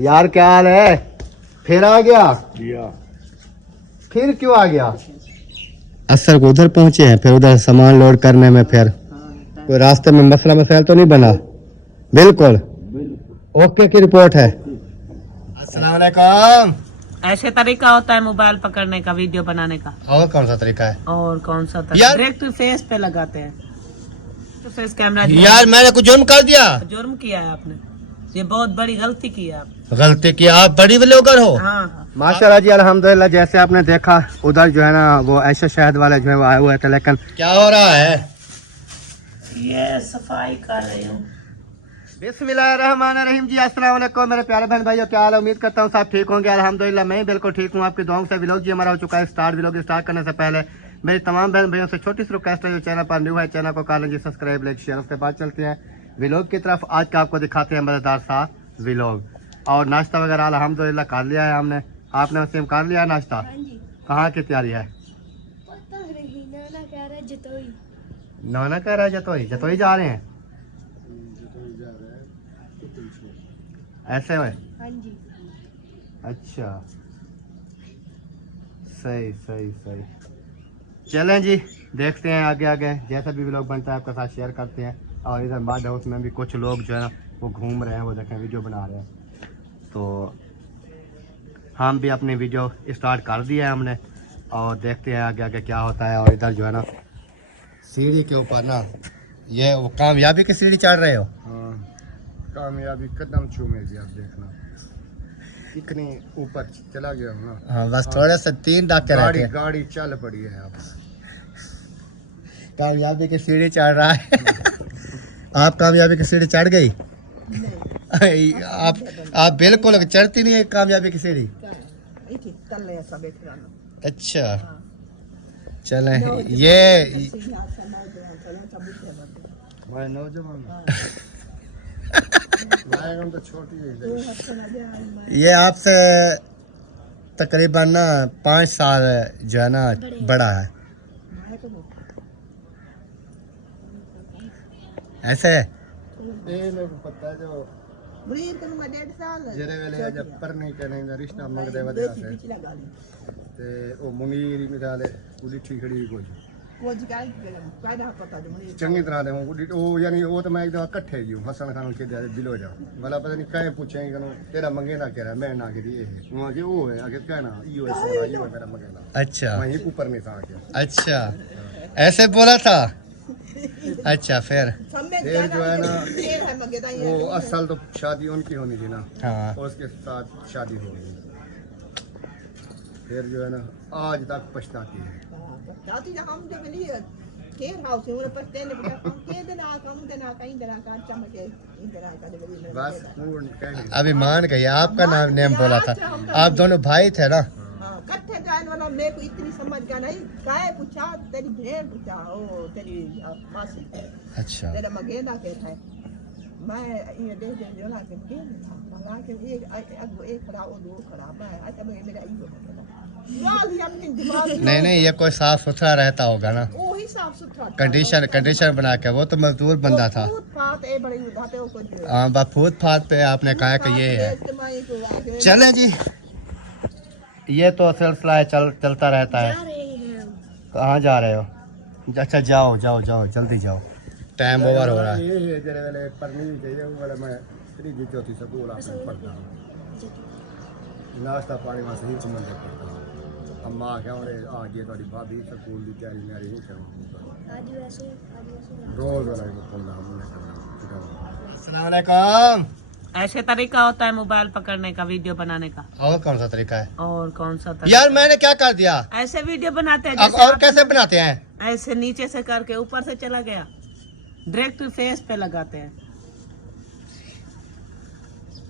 यार क्या हाल है? फिर आ गया? फिर क्यों आ गया? असर को उधर पहुंचे हैं, फिर उधर सामान लोड करने में फिर कोई रास्ते में मसला मसाइल तो नहीं बना? बिल्कुल ओके की रिपोर्ट है। अस्सलाम वालेकुम। ऐसे तरीका होता है मोबाइल पकड़ने का, वीडियो बनाने का। और कौन सा तरीका है? और कौन सा तरीका? यार डायरेक्ट फेस पे लगाते हैं, तो फेस कैमरा। यार मैंने कुछ जुर्म कर दिया? जुर्म किया है आपने, ये बहुत बड़ी गलती की है आप। गलती की? आप बड़ी व्लॉगर हो। हाँ। माशाल्लाह जी अल्हम्दुलिल्लाह। जैसे आपने देखा उधर जो है ना वो ऐसे शहद वाले जो है वो आए हुए थे, लेकिन क्या हो रहा है? ये सफाई कर रही हूँ। बिस्मिल्लाहिर्रहमानिर्रहीम जी। अस्सलाम वालेकुम मेरे प्यारे बहन भाइयों, क्या हाल है? उम्मीद करता हूँ सब ठीक होंगे। अल्हम्दुलिल्लाह मैं बिल्कुल ठीक हूँ। आपकी दुआओं से व्लॉग जी हमारा हो चुका है स्टार्ट। व्लॉग स्टार्ट करने से पहले मेरी तमाम बहन भाइयों से छोटी सी रिक्वेस्ट है, जो चैनल पर न्यू है चैनल को कर लीजिए सब्सक्राइब, लाइक, शेयर। उसके बाद चलते हैं व्लॉग की तरफ। आज का आपको दिखाते हैं मज़ेदार सा व्लॉग। और नाश्ता वगैरह अल्हम्दुलिल्लाह कर लिया है हमने। आपने वसीम कर लिया नाश्ता? कहाँ की तैयारी है? नाना कह रहा है जतोई। जतोई जा रहे हैं? ऐसे में? हाँ जी। अच्छा सही सही सही। चलें जी देखते हैं आगे आगे, जैसा भी व्लॉग बनता है आपके साथ शेयर करते हैं। और इधर बाद हाउस में भी कुछ लोग जो है ना वो घूम रहे हैं, वो देखें वीडियो बना रहे हैं। तो हम भी अपनी वीडियो स्टार्ट कर दिया है हमने, और देखते हैं आगे आगे क्या होता है। और इधर जो है ना सीढ़ी के ऊपर ना ये वो कामयाबी की सीढ़ी चढ़ रहे हो? हाँ, कामयाबी कदम चूमेगी। आप देखना इतनी ऊपर चला गया हूँ ना। हाँ बस थोड़े से 3 डाके गाड़ी रहते हैं। गाड़ी चल पड़ी है। आप कामयाबी की सीढ़ी चढ़ रहा है। आप कामयाबी की सीढ़ी चढ़ गई? आप बिल्कुल चढ़ती नहीं है कामयाबी की सीढ़ी। अच्छा चलें ये मैं नौजवान तो छोटी है। ये आपसे तकरीबन ना 5 साल जो है ना बड़ा है। ऐसे ये मेरे को पता है जो जेरे वेले जब पर नहीं करेंगे रिश्ता मंगदे वजह से ते ओ मुनीर मिसाले पूरी ठीकड़ी कुछ चंगी तरह दे ओ यानी वो तो मैं एक दफा इकट्ठे जी हसन खान के दिलो जा भला पता नहीं काहे पूछे कनो तेरा मंगे ना कह रहा मैं ना के दिए वहां के वो है आगे कहना यो है सोना यो है मेरा मंगेला। अच्छा वहीं ऊपर नहीं था आके। अच्छा ऐसे बोला था? अच्छा फिर जो है ना वो असल तो शादी उनकी होनी थी ना। हाँ उसके साथ शादी हो गई। फिर जो है ना आज तक पछताती है। बस पूर्ण कहने अभी मान गई आपका नाम नेम बोला था। आप दोनों भाई थे ना? कट्ठे जाने वाला मेरे को इतनी समझ का नहीं। काहे पूछा? तेरी बहन पूछा, ओ तेरी मासी। अच्छा तेरा मगेना कहता है मैं ये दे दे ना के मगेना मला के एक खड़ा और दो खड़ा मैं अच्छा मेरा ईगो नहीं ये कोई साफ सुथरा रहता होगा ना। वो ही साफ सुथरा कंडीशन बना के। वो तो मजदूर बंदा था। हाँ बफूत फात पे आपने कहा कि ये है। चलें जी ये तो सिलसिला है चलता रहता है। कहाँ जा रहे हो? अच्छा जाओ जाओ जाओ जल्दी जाओ, टाइम ओवर हो रहा है। ये जरे वाले परनी चाहिए वो वाला मैं तीसरी चौथी स्कूल आपने पढ़ता हूँ। नाश्ता पानी में सही समझ पढ़ता हूँ। अम्मा क्या और आज ये थोड़ी भाभी स्कूल की तैयारी मेरी नहीं करूँ रोज वाला पढ़ना हमने। अस्सलाम वालेकुम। ऐसे तरीका होता है मोबाइल पकड़ने का, वीडियो बनाने का। और कौन सा तरीका है? और कौन सा तरीका? यार मैंने क्या कर दिया? ऐसे वीडियो बनाते हैं अब जैसे और आप कैसे बनाते हैं? ऐसे नीचे से करके ऊपर से चला गया, डायरेक्ट फेस पे लगाते हैं।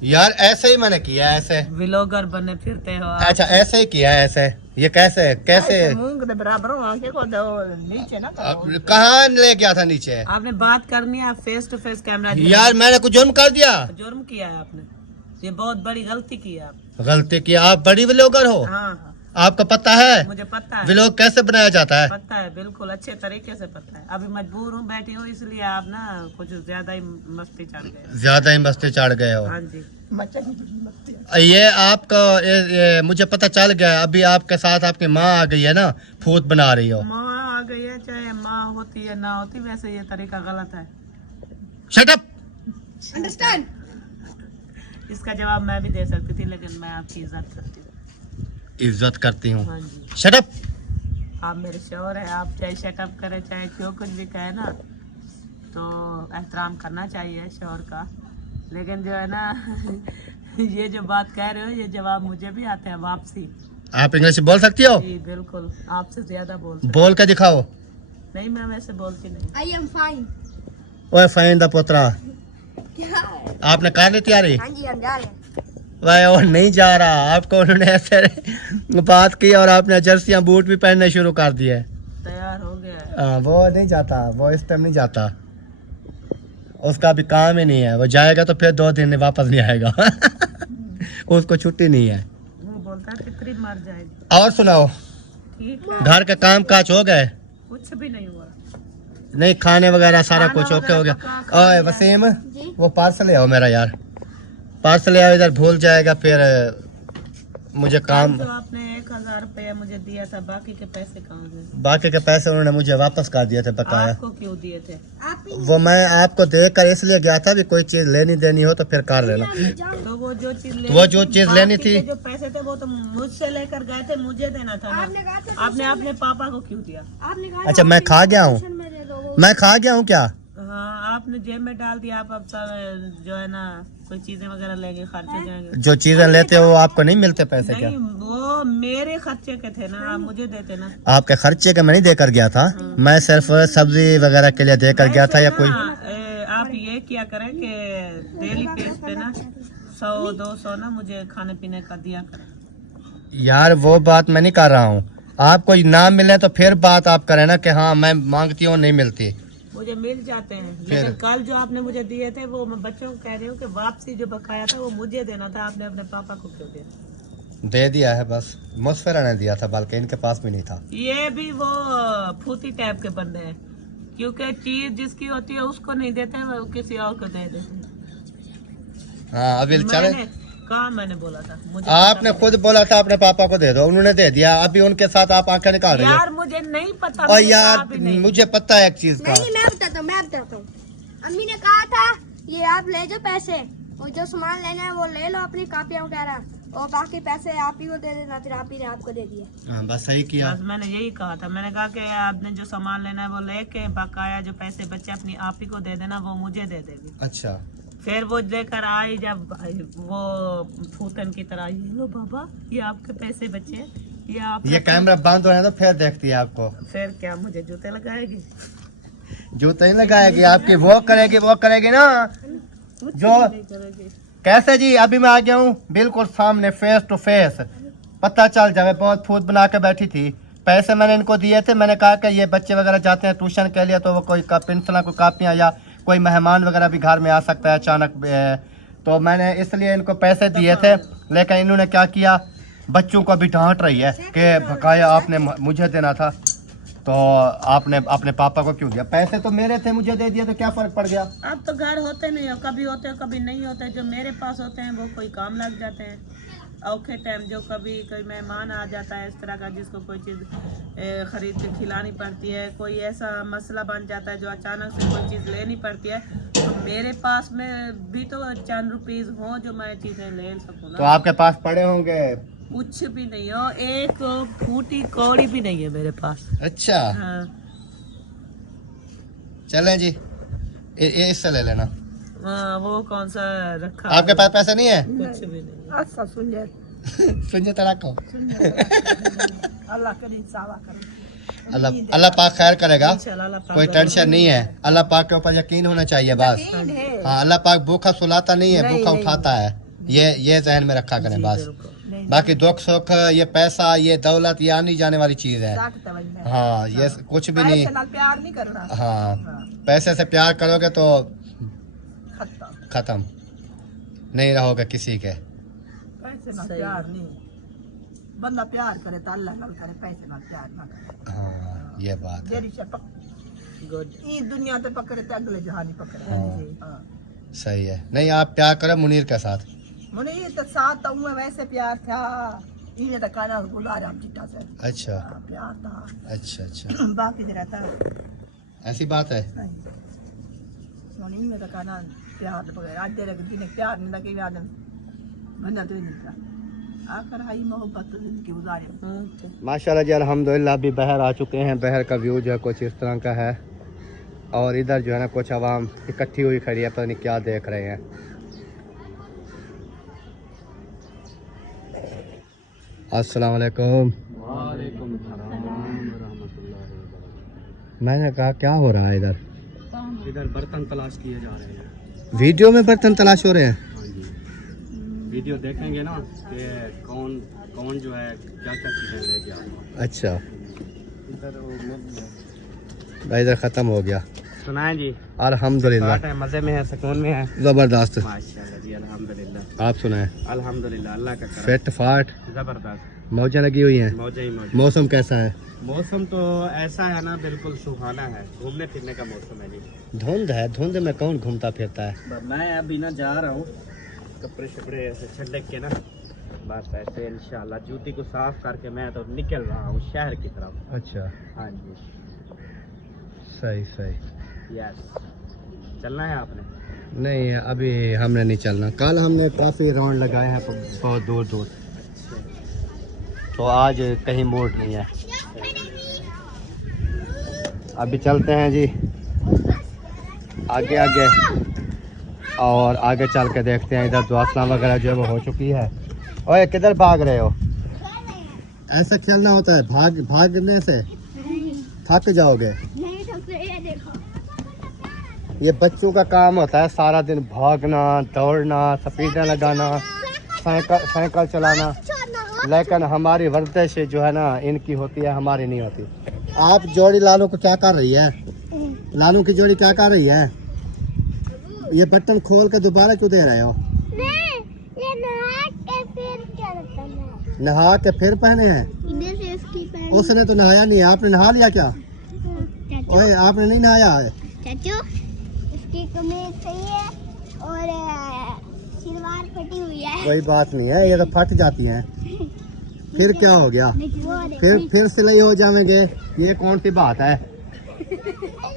यार ऐसे ही मैंने किया ऐसे। व्लॉगर बने फिरते हो आप। अच्छा ऐसे ही किया है ऐसे। ये कैसे कैसे मूंग दे बराबर हो आंखें को दो नीचे ना करो। कहाँ ले गया था नीचे? आपने बात करनी है, फेस टू फेस कैमरा। यार मैंने कुछ जुर्म कर दिया? जुर्म किया है आपने, ये बहुत बड़ी गलती की है आप। गलती की? आप बड़ी व्लॉगर हो। हाँ आपको पता है मुझे पता है, व्लॉग कैसे बनाया जाता है? पता है, बिल्कुल अच्छे तरीके से पता है। अभी मजबूर हूँ, बैठी हूँ, इसलिए आप ना कुछ ज्यादा ही मस्ती चढ़ गए। ज्यादा ही मस्ती चढ़ गए हो। हाँ जी, मच्छर की मस्ती है। ये आपका ये मुझे पता चल गया। अभी आपके साथ आपकी माँ आ गई है ना, फूट बना रही हो। माँ आ गई है, चाहे माँ होती है ना होती, वैसे ये तरीका गलत है। Shut up. अंडरस्टैंड। इसका जवाब मैं भी दे सकती थी, लेकिन मैं आपकी इज्जत करती हूँ। इज्जत करती हूँ। हाँ जी, शट अप। आप मेरे शोहर है, आप चाहे शटअप करें चाहे जो कुछ भी कहे ना, तो एहतराम करना चाहिए शोहर का। लेकिन जो है ना ये जो बात कह रहे हो, ये जवाब मुझे भी आते हैं वापसी। आप इंग्लिश बोल सकती हो? जी बिल्कुल, आपसे ज्यादा बोल के दिखाओ। नहीं, मैं वैसे बोलती नहीं। I am fine. ओए फाइन द पोतरा, क्या है? आपने कर ली तैयारी? हाँ जी, हम जा रहे हैं। भाई और नहीं जा रहा, आपको उन्होंने ऐसे बात की और आपने जर्सियां बूट भी पहनने शुरू कर दिए। तैयार हो गया है। वो नहीं जाता, वो इस टाइम नहीं जाता, उसका भी काम ही नहीं है। वो जाएगा तो फिर 2 दिन में वापस नहीं आएगा उसको छुट्टी नहीं है। वो बोलता है कितनी मर जाएगी। और सुनाओ, ठीक है, घर का काम काज हो गए? कुछ भी नहीं हुआ। नहीं, खाने वगैरह सारा खाना कुछ ओके हो गया? वगैरह तो कहाँ खा ओए लिया वसीम, जी। वो पार्सल ले आओ मेरा यार, पार्सल ले आओ, इधर भूल जाएगा फिर मुझे काम। जो आपने 1000 रुपया मुझे दिया था, बाकी के पैसे कहाँ गए? बाकी के पैसे उन्होंने मुझे वापस कर दिए थे बकाया। आपको क्यों दिए थे? आप ही वो मैं आपको देख कर इसलिए गया था भी कोई चीज लेनी देनी हो तो फिर कर लेना। तो वो जो चीज लेनी थी, जो पैसे थे वो तो मुझसे लेकर गए थे, मुझे देना था ना। आपने कहा था आपने अपने पापा को क्यों दिया? आपने कहा अच्छा मैं खा गया हूँ, मैं खा गया हूँ क्या? हाँ, आपने जेब में डाल दिया। आप अब सब जो है ना कोई चीजें वगैरह लेंगे, खर्च हो जाएंगे। जो चीजें लेते हो वो आपको नहीं मिलते पैसे क्या? नहीं, वो मेरे खर्चे के थे ना, आप मुझे देते ना। आपके खर्चे का मैं नहीं देकर गया था, मैं सिर्फ सब्जी वगैरह के लिए देकर गया था या कोई। आप ये किया करें कि डेली बेस पे ना 100-200 ना मुझे खाने पीने का दिया करें। यार वो बात मैं नहीं कर रहा हूँ, आपको ना मिले तो फिर बात आप करें ना कि हाँ मैं मांगती हूँ नहीं मिलती। मुझे मिल जाते हैं, लेकिन कल जो आपने मुझे दिए थे वो मैं बच्चों को कह रही हूँ कि वापसी जो बकाया था वो मुझे देना था। आपने अपने पापा को क्यों दिया? दे दिया है बस, मुस्फिरा ने दिया था, बल्कि इनके पास भी नहीं था। ये भी वो फूती टाइप के बंदे हैं, क्योंकि चीज जिसकी होती है उसको नहीं देते, वो किसी और को दे देते हैं। हाँ अभी चले, कहाँ मैंने बोला था? मुझे आपने खुद बोला था अपने पापा को दे दो, उन्होंने दे दिया। अभी उनके साथ आप आंखें निकाल रहे हो। यार मुझे नहीं पता। और मैंने यार कहा भी नहीं। मुझे पता है एक चीज का। नहीं, मैं बताता हूँ। अम्मी ने कहा था ये आप ले जाओ पैसे, और जो सामान लेना है वो ले लो, अपनी कापियाँ वगैरह, और बाकी पैसे आप ही को दे देना। फिर आप ही ने आपको दे दिए। हाँ बस सही किया। बस मैंने यही कहा था। मैंने कहा कि आपने जो सामान लेना है वो लेके बकाया जो पैसे बच्चे अपनी आप ही को दे देना, वो मुझे दे देगी। अच्छा फिर वो लेकर आई जब वो फूतन की तरह, ये लो बाबा, ये आपके पैसे बचे, ये आप ये कैमरा बंद हो तो फिर देखती है आपको। फिर क्या मुझे जूते लगाएगी? जूते नहीं लगाएगी आपकी, वो करेगी ना जो। नहीं करेगी। कैसे जी, अभी मैं आ गया हूँ बिल्कुल सामने, फेस टू फेस, पता चल जाए। बहुत फूट बना के बैठी थी, पैसे मैंने इनको दिए थे। मैंने कहा कि ये बच्चे वगैरह जाते हैं ट्यूशन के लिए, तो वो कोई पेंसिल कोई कापियाँ या कोई मेहमान वगैरह भी घर में आ सकता है अचानक, तो मैंने इसलिए इनको पैसे दिए थे। लेकिन इन्होंने क्या किया, बच्चों को भी डांट रही है कि बकाया आपने मुझे देना था, तो आपने अपने पापा को क्यों दिया? पैसे तो मेरे थे, मुझे दे दिया तो क्या फर्क पड़ गया? अब तो घर होते नहीं हो, कभी होते हो कभी नहीं होते। जो मेरे पास होते हैं वो कोई काम लग जाते हैं औखे टाइम। जो कभी कोई मेहमान आ जाता है इस तरह का, जिसको कोई चीज़ खरीद के खिलानी पड़ती है, कोई ऐसा मसला बन जाता है जो अचानक से कोई चीज़ लेनी पड़ती है, तो मेरे पास में भी तो चंद रुपीस हो जो मैं चीज़ें ले सकूँ तो ना। आपके पास पड़े होंगे? कुछ भी नहीं हो, एक फूटी कौड़ी भी नहीं है मेरे पास। अच्छा हाँ, चलें जी, इससे ले लेना। वो कौन सा रखा? आपके पास पैसे नहीं है? कुछ भी नहीं। अच्छा सुन ले, सुनिए तो रखो। अल्लाह करे सावा करे। अल्लाह पाक खैर करेगा, इंशाल्लाह अल्लाह पाक कोई टेंशन नहीं है। अल्लाह पाक के ऊपर यकीन होना चाहिए बस। हाँ अल्लाह पाक भूखा सुलाता नहीं है, भूखा उठाता है। ये जहन में रखा करें बस। बाकी दुख सुख, ये पैसा, ये दौलत, ये आनी जाने वाली चीज है। हाँ ये कुछ भी नहीं। प्यार नहीं करना। हाँ पैसे से प्यार करोगे तो खत्म, नहीं रहोगे किसी के। पैसे ना प्यार नहीं। बंदा प्यार करे तो अल्लाह नाल करे, पैसे नाल प्यार ना करे। हाँ ये बात है। जेरी से गुड ई दुनिया ते पकड़े ते अगले जहान ही पकड़े। हाँ सही है। नहीं आप प्यार करो मुनीर के साथ। मुने ये तो साथ तो हुए वैसे प्यार था, इन्हें तो खाना गुलार हम चिट्टा से। अच्छा प्यार था। अच्छा बाकी जरा था ऐसी बात है। मुने में तो खाना प्यार पकड़े आज तेरे दिन प्यार नहीं लगे आदम बंदा तो नहीं था। आखिर आई मोहब्बत तो जिंदगी गुजारे। माशाल्लाह जी अल्हम्दुलिल्लाह अभी बहर आ चुके हैं। बहर का व्यू जो है कुछ इस तरह का है और इधर जो है ना कुछ आवाम इकट्ठी हुई खड़ी है, पता नहीं क्या देख रहे हैं। अस्सलाम वालेकुम। मैंने कहा क्या हो रहा है इधर? इधर बर्तन तलाश किए जा रहे हैं। वीडियो में बर्तन तलाश हो रहे हैं? हाँ जी, वीडियो देखेंगे ना कि कौन कौन जो है क्या क्या चीज़ें लेके आ रहा है। अच्छा भाई इधर ख़त्म हो गया। सुनाए जी, अल्हम्दुलिल्लाह मज़े में है, सुकून में है। ज़बरदस्त। माशाल्लाह जी, अल्हम्दुलिल्लाह। आप सुनाए? अल्हम्दुलिल्लाह, अल्लाह का करम। फिट फाट ज़बरदस्त, मौजें लगी हुई हैं। मौजे ही मौजे। मौसम कैसा है? मौसम तो ऐसा है ना, बिल्कुल सुहाना है, घूमने फिरने का मौसम है जी। धुंध है, धुंध में कौन घूमता फिरता है? मैं अभी ना जा रहा हूँ कपड़े शपड़े ऐसे छटक के ना, बस ऐसे इंशाल्लाह जूती को साफ करके मैं तो निकल रहा हूँ शहर की तरफ। अच्छा हाँ जी, सही सही। यस, चलना है आपने? नहीं अभी हमने नहीं चलना। कल हमने काफ़ी राउंड लगाए हैं बहुत दूर दूर, तो आज कहीं मूड नहीं है। अभी चलते हैं जी आगे आगे और आगे चल के देखते हैं। इधर दुआसला वगैरह जो है वो हो चुकी है। ओए किधर भाग रहे हो? ऐसा खेलना होता है, भागने से थक जाओगे। नहीं तो ये देखो ये बच्चों का काम होता है, सारा दिन भागना, दौड़ना, स्पीडें लगाना, साइकिल चलाना, लेकिन हमारी वर्जिश जो है ना इनकी होती है, हमारी नहीं होती। आप जोड़ी लालू को क्या कर रही है? लालू की जोड़ी क्या कर रही है? ये बटन खोल के दोबारा क्यों दे रहे हो? ये नहा के फिर क्या करना है? नहा के फिर पहने हैं? इधर से इसकी पहन। उसने तो नहाया नहीं है, आपने नहा लिया क्या? चाचू, ओए आपने नहीं नहाया है? चाचू इसकी कमीज सही है और सलवार फटी हुई है। कोई बात नहीं है, ये तो फट जाती हैं। फिर क्या हो गया? फिर सिलाई हो जाएंगे, ये कौन सी बात है?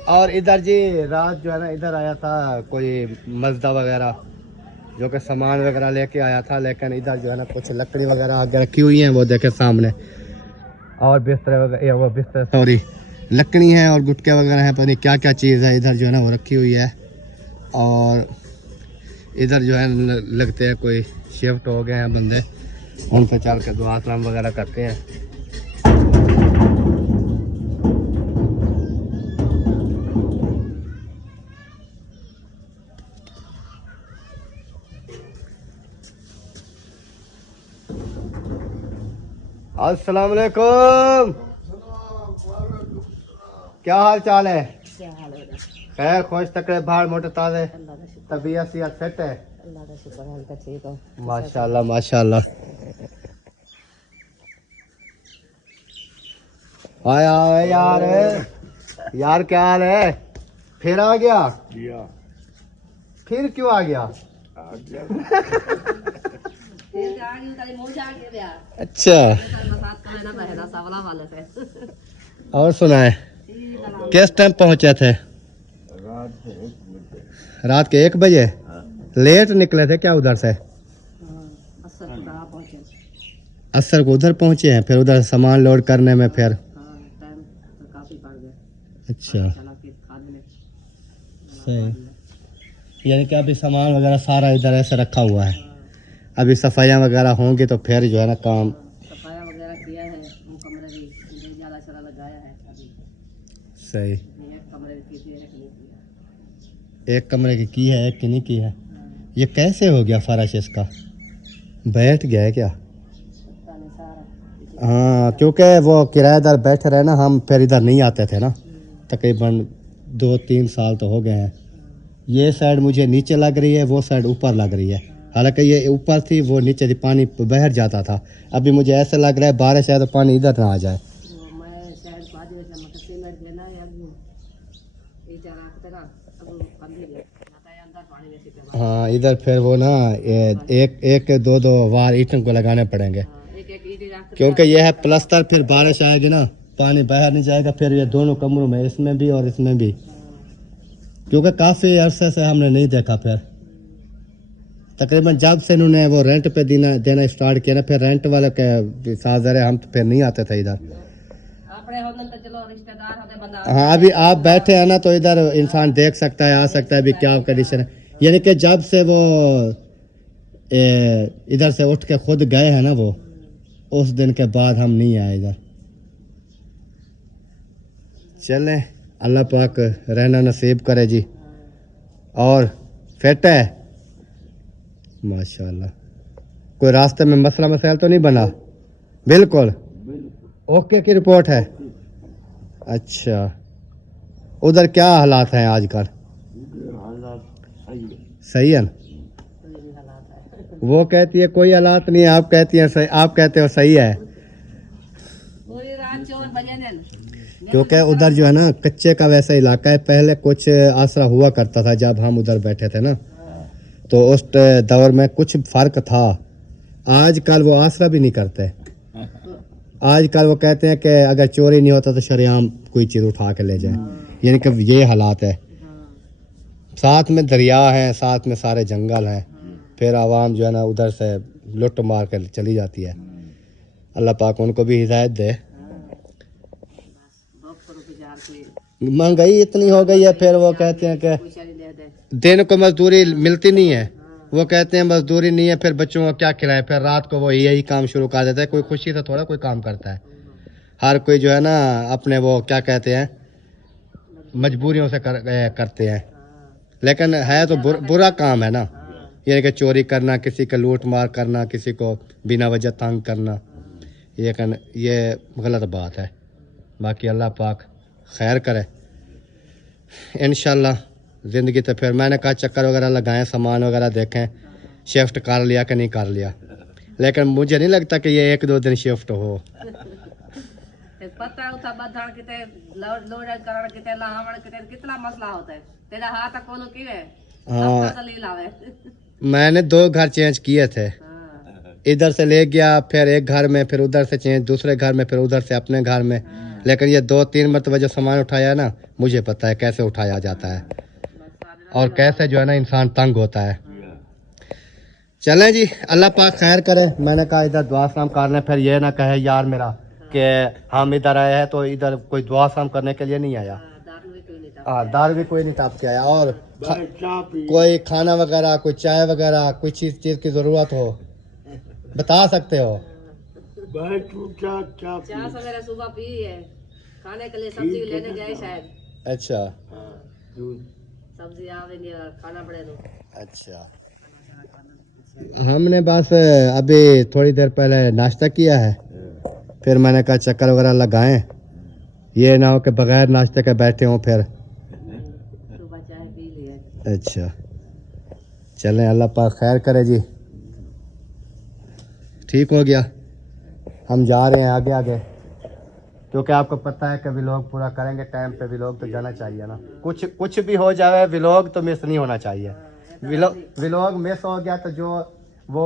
और इधर जी रात जो है ना इधर आया था कोई मजदा वगैरह जो कि सामान वगैरह लेके आया था, लेकिन इधर जो है ना कुछ लकड़ी वगैरह आगे रखी हुई हैं, वो देखे सामने, और बिस्तर वगैरह, वो बिस्तर सॉरी लकड़ी हैं और गुटके वगैरह हैं, पता नहीं क्या क्या चीज़ है इधर जो है ना वो रखी हुई है। और इधर जो है लगते हैं कोई शिफ्ट हो गए हैं बंदे, उन पे चल के दुआ सलाम वगैरह करते हैं। अस्सलाम वालेकुम, क्या हाल चाल है? खैर खुश तकड़े भाड़ मोटे ताजे, तबीयत सियत सेट है? माशाल्लाह माशाल्लाह। आया यार, यार क्या हाल है? फिर आ गया? फिर क्यों आ गया? अच्छा, और सुनाए किस टाइम पहुंचे थे? रात के 1 बजे। लेट निकले थे क्या उधर से? असर को उधर पहुंचे हैं, फिर उधर सामान लोड करने में फिर अच्छा सही। यानी कि अभी सामान वगैरह सारा इधर ऐसे रखा हुआ है, अभी सफाइयाँ वगैरह होंगी तो फिर जो है ना काम सफाया वगैरह किया है, वो कमरे भी ज्यादा सारा लगाया है अभी। सही। एक कमरे की थी, एक नहीं किया। एक कमरे की है, एक की नहीं की है। ये कैसे हो गया फर्श इसका? बैठ गया है क्या? हाँ क्योंकि वो किराएदार बैठे रहे ना, हम फिर इधर नहीं आते थे ना, तकरीबन 2-3 साल तो हो गए हैं। ये साइड मुझे नीचे लग रही है, वो साइड ऊपर लग रही है, हालांकि ये ऊपर थी, वो नीचे थी, पानी बहर जाता था। अभी मुझे ऐसा लग रहा है बारिश है तो पानी इधर ना आ जाए। हाँ इधर फिर वो ना एक एक दो दो वार ईंटों को लगाने पड़ेंगे, क्योंकि ये है प्लस्तर। फिर बारिश आएगी ना, पानी बाहर नहीं जाएगा फिर ये दोनों कमरों में, इसमें भी और इसमें भी, क्योंकि काफ़ी अरसे से हमने नहीं देखा। फिर तकरीबन जब से इन्होंने वो रेंट पे देना स्टार्ट किया ना, फिर रेंट वाले के साथ ज़रा हम तो फिर नहीं आते थे इधर। हाँ अभी आप बैठे हैं ना तो इधर इंसान देख सकता है, आ सकता है अभी क्या कंडीशन है। यानी कि जब से वो इधर से उठ के खुद गए हैं ना, वो उस दिन के बाद हम नहीं आए इधर। चलें, अल्लाह पाक रहना नसीब करे जी। और फिट है माशाल्लाह, कोई रास्ते में मसला मसाइल तो नहीं बना? बिल्कुल ओके की रिपोर्ट है। अच्छा, उधर क्या हालात हैं आजकल? सही है। वो कहती है कोई हालात नहीं है, आप कहती हैं सही, आप कहते हो सही है। क्योंकि उधर जो है ना कच्चे का वैसा इलाका है, पहले कुछ आसरा हुआ करता था जब हम उधर बैठे थे ना, तो उस दौर में कुछ फर्क था। आजकल वो आसरा भी नहीं करते। आजकल वो कहते हैं कि अगर चोरी नहीं होता तो शरेआम कोई चीज़ उठा के ले जाए। यानी कि ये हालात है। साथ में दरिया है, साथ में सारे जंगल हैं, फिर आवाम जो है ना उधर से लुट मार कर चली जाती है। अल्लाह पाक उनको भी हिदायत दे। महंगाई इतनी हो गई है, फिर वो कहते हैं कि दिन को मजदूरी मिलती नहीं है। वो कहते हैं मजदूरी नहीं है, फिर बच्चों को क्या खिलाएं, फिर रात को वो यही काम शुरू कर देता है। कोई खुशी से थोड़ा कोई काम करता है, हर कोई जो है ना अपने वो क्या कहते हैं मजबूरियों से करते हैं। लेकिन है तो बुरा काम है ना, ये कि चोरी करना, किसी का लूट मार करना, किसी को बिना वजह तंग करना, ये गलत बात है। बाकी अल्लाह पाक खैर करे इंशाल्लाह। ज़िंदगी तो फिर मैंने कहा चक्कर वगैरह लगाएं, सामान वगैरह देखें, शिफ्ट कर लिया कि नहीं कर लिया। लेकिन मुझे नहीं लगता कि ये 1-2 दिन शिफ्ट हो। पता उठा बधान किते लोड करण किते लावण किते कितना मसला होता है। तेरा हाथ कोनो की है? हाँ ले लावे। मैंने 2 घर चेंज किए थे। इधर से ले गया, फिर एक घर में, फिर उधर से चेंज दूसरे घर में, फिर उधर से अपने घर में। लेकिन ये 2-3 मरतबा जो सामान उठाया ना, मुझे पता है कैसे उठाया जाता है और कैसे जो है ना इंसान तंग होता है। चलें जी, अल्लाह पाक खैर करे। मैंने कहा इधर दुआ सलाम कर लें, फिर ये ना कहे यार मेरा कि हम इधर आए हैं तो इधर कोई दुआ सलाम करने के लिए नहीं आया। हाँ दारू भी कोई नहीं ताप के आया। और कोई खाना वगैरह, कोई चाय वगैरह, कोई चीज़ की ज़रूरत हो बता सकते हो। चाय सवेरे सुबह पी है, खाने के लिए सब्जी लेने गए शायद। अच्छा सब्जी आवेंगे और खाना पड़े तो। अच्छा, हमने बस अभी थोड़ी देर पहले नाश्ता किया है, फिर मैंने कहा चक्कर वगैरह लगाएं, ये ना हो कि बगैर नाश्ते के बैठे हों फिर। सुबह चाय पी लिया। अच्छा चलें, अल्लाह पाक खैर करे जी। ठीक हो गया, हम जा रहे हैं आगे आगे, क्योंकि आपको पता है कि व्लॉग पूरा करेंगे टाइम पे। व्लॉग तो जाना चाहिए ना, कुछ भी हो जाए व्लॉग तो मिस नहीं होना चाहिए। व्लॉग मिस हो गया तो जो वो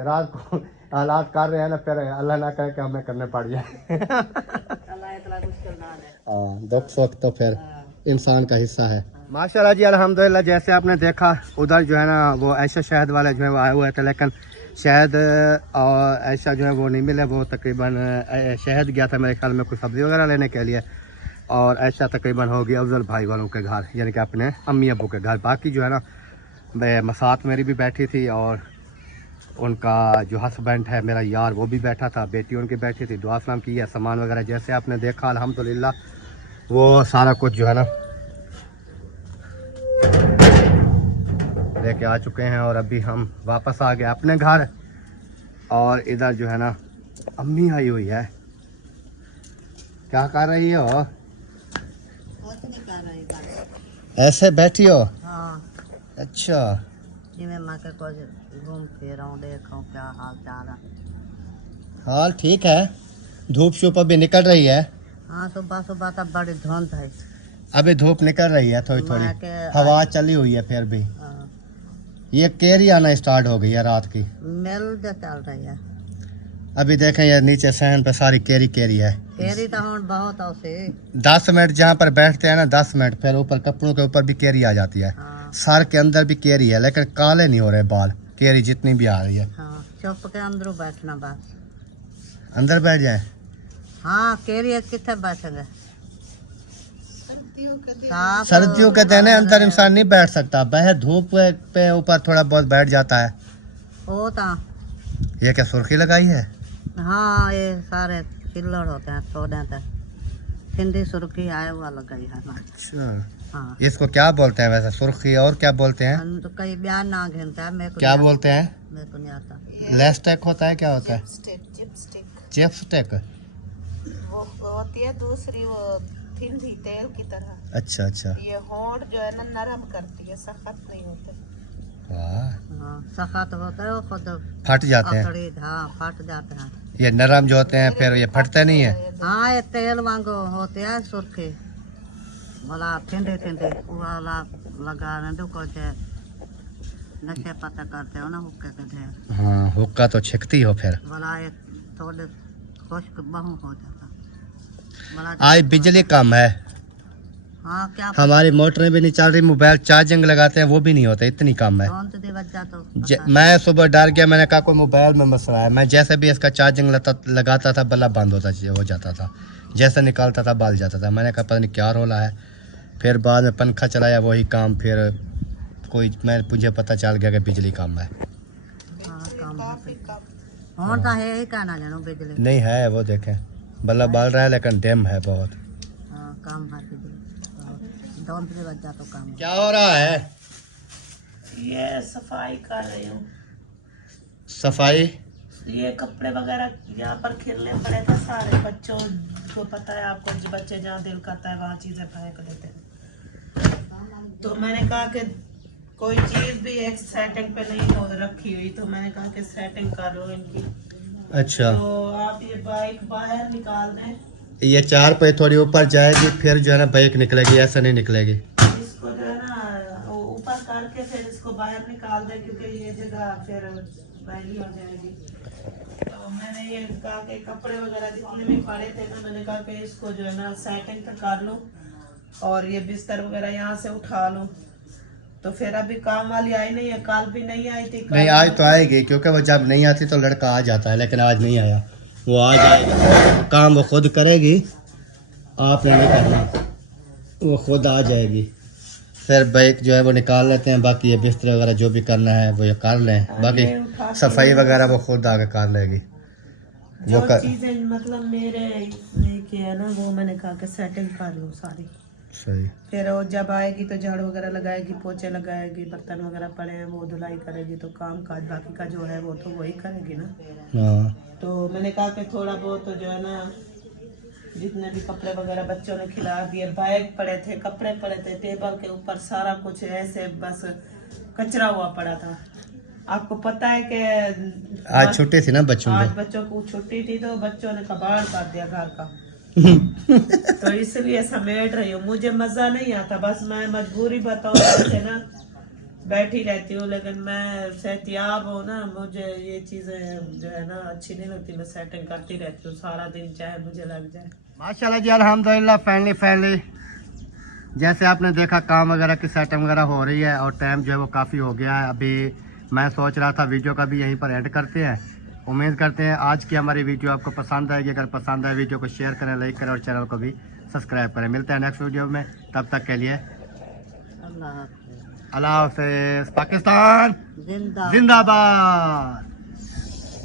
रात को हालात कर रहे हैं ना, फिर अल्लाह ना करे कि हमें करने पड़ जाए। हाँ दुख सुख तो फिर इंसान का हिस्सा है। माशाल्लाह जी अल्हम्दुलिल्लाह। जैसे आपने देखा उधर जो है ना वो ऐसा शहद वाले जो है वो आए हुए थे, लेकिन शहद और ऐसा जो है वो नहीं मिले। वो तकरीबन शहद गया था मेरे ख्याल में कुछ सब्ज़ी वगैरह लेने के लिए, और ऐसा तकरीबन हो गया अफजल भाई वालों के घर, यानी कि अपने अम्मी अबू के घर। बाकी जो है ना मसात मेरी भी बैठी थी, और उनका जो हस्बैंड है मेरा यार वो भी बैठा था, बेटी उनकी बैठी थी। दुआ सलाम की है, सामान वगैरह जैसे आपने देखा अल्हम्दुलिल्लाह वो सारा कुछ जो है ना लेके आ चुके हैं। और अभी हम वापस आ गए अपने घर, और इधर जो है ना अम्मी आई हुई है। क्या कर रही हो? ऐसे बैठी हो? हाँ। अच्छा जिਵੇਂ मां के को घूम फिर आऊं, देखूं क्या हाल चाल है। हाल ठीक है, धूप शूप अभी निकल रही है। हाँ, सुबह सुबह तब बड़ी धुंध है। अभी धूप निकल रही है थोड़ी थोड़ी, मैं के- हवा चली हुई है फिर भी। हाँ, ये केरी आना स्टार्ट हो गई है रात की। मिल जो चल रही है। अभी देखें ये नीचे सहन पे सारी केरी केरी है। केरी तो हूँ बहुत औसे। 10 मिनट जहाँ पर बैठते हैं ना, 10 मिनट फिर ऊपर कपड़ों के ऊपर भी केरी आ जाती है। हाँ सर के अंदर भी केरी है, लेकिन काले नहीं हो रहे बाल, केरी जितनी भी आ रही है। हाँ, चुप के अंदर बैठना बस। अंदर बैठ जाए। हाँ, केरी कितने बैठेंगे? साफ सर्दियों के दिन अंदर इंसान नहीं बैठ सकता, बाहर धूप पे ऊपर थोड़ा बहुत बैठ जाता है। वो तो ये क्या सुर्खी लगाई है? हाँ, ये सारे चिल्लड़ होते हैं थोड़े तक। हिंदी सुर्खी आया हुआ लगाई है ना। अच्छा, हाँ, इसको क्या बोलते हैं वैसे? सुर्खी और क्या बोलते हैं? हम तो कई बयान ना घिनता है, मेरे को क्या नहीं बोलते हैं? आता- मेरे को नहीं आता। लेस्टेक होता है, क्या होता है? Chip stick. वो होती है दूसरी, वो थिंदी तेल की तरह। अच्छा अच्छा, ये होंठ जो है ना नरम करती है, सख्त नहीं होते। वाह, हाँ, सख्त होता है वो खुद फट जाते हैं। अकड़ी, हाँ, फट जाते हैं। ये नरम जो होते हैं फिर ये फटते नहीं है। हाँ, ये तेल वांगो होते हैं सुर्खी वाला, ठंडे ठंडे वाला लगा रहे दो कुछ नशे पता करते हो ना, हुक्के के ढेर हाँ, हुक्का तो छिकती हो फिर। वाला, ये थोड़े खुश्क बहु हो जाता वाला। आज बिजली कम है, हाँ, क्या हमारी मोटरें भी नहीं चल रही, मोबाइल चार्जिंग लगाते हैं वो भी नहीं होता, इतनी कम है। कौन सी वजह तो पता है। मैं सुबह डर गया, मैंने कहा कोई मोबाइल में मसला है। मैं जैसे भी इसका चार्जिंग लगाता था बल्ला बंद हो जाता था, जैसे निकालता था बल जाता था। मैंने कहा पता नहीं क्या रोला है। फिर बाद में पंखा चलाया, वही काम। फिर मुझे पता चल गया कि बिजली कम है। हाँ, कम है। और तो है ही कहना जानो बिजली। नहीं है, वो देखें बल्ला बल रहा है लेकिन डिम है बहुत। हाँ, कम है बिजली। कौन सी वजह तो कम है। क्या हो रहा है? ये सफाई कर रही हूँ। सफाई? ये कपड़े वगैरह यहाँ पर खिलने पड़े थे सारे बच्चों को, पता है आपको, जो बच्चे जहाँ दिल करता है वहाँ चीजें फेंक देते हैं। तो मैंने कहा कि कोई चीज भी एक सेटिंग पे नहीं हो रखी हुई, तो मैंने कहा कि सेटिंग कर लो इनकी। अच्छा, तो आप ये बाइक बाहर निकाल दें, ये 4 पे थोड़ी ऊपर जाएगी फिर जो है ना बाइक निकलेगी, ऐसा नहीं निकलेगी। इसको जो है ना ऊपर करके फिर इसको बाहर निकाल दें, क्योंकि ये जगह फिर मैली हो जाएगी। तो मैंने ये कहा कि कपड़े वगैरह जितने भी पड़े थे ना, मैंने कहा कि इसको जो है ना सेटिंग पे कर लूँ और ये बिस्तर वगैरह यहाँ से उठा लूँ। तो फिर अभी काम वाली आई नहीं है, कल भी नहीं आई थी। नहीं, आज तो आएगी, क्योंकि वो जब नहीं आती तो लड़का आ जाता है, लेकिन आज नहीं आया। वो आ जाएगा, काम वो खुद करेगी, आपने नहीं करना, वो खुद आ जाएगी। फिर बाइक जो है वो निकाल लेते हैं, बाकी ये बिस्तर वगैरह जो भी करना है वो ये कर लें, बाकी सफाई वगैरह वो खुद आके कर लेगी। वो जो कर चीजें मतलब मेरे नहीं किया ना, वो मैंने कहा कि सेटिंग कर लूँ सारी। सही। फिर वो जब आएगी तो झाड़ू वगैरह लगाएगी, पोछे लगाएगी, बर्तन वगैरह पड़े हैं वो धुलाई करेगी, तो काम काज बाकी का जो है वो तो वही करेगी ना। हाँ, तो मैंने कहा कि थोड़ा बहुत तो जो है ना, जितने भी कपड़े वगैरह बच्चों ने खिला दिए, बैग पड़े थे, कपड़े पड़े थे, टेबल के ऊपर सारा कुछ ऐसे बस कचरा हुआ पड़ा था। आपको पता है कि आज छुट्टी थी ना बच्चों आज को। बच्चों को छुट्टी थी, तो बच्चों ने कबाड़ कर दिया घर का। तो इसलिए समेट रही हूँ। मुझे मजा नहीं आता, बस मैं मजबूरी बताऊँ ऐसे ना बैठी रहती हूँ, लेकिन मैं सेहतियाब हूँ ना, मुझे ये चीजें जो है ना अच्छी नहीं लगती। मैं सेटिंग करती रहती हूँ सारा दिन, चाहे मुझे लग जाए। माशाल्लाह जी, अल्हम्दुलिल्लाह, फैमिली जैसे आपने देखा काम वगैरह की सेटिंग वगैरह हो रही है और टाइम जो है वो काफ़ी हो गया है। अभी मैं सोच रहा था वीडियो का भी यहीं पर एंड करते हैं। उम्मीद करते हैं आज की हमारी वीडियो आपको पसंद आएगी। अगर पसंद आए वीडियो को शेयर करें, लाइक करें और चैनल को भी सब्सक्राइब करें। मिलते हैं नेक्स्ट वीडियो में, तब तक के लिए अल्लाह हाफ़िज़। अल्लाह हाफ़िज़। पाकिस्तान जिंदा जिंदाबाद।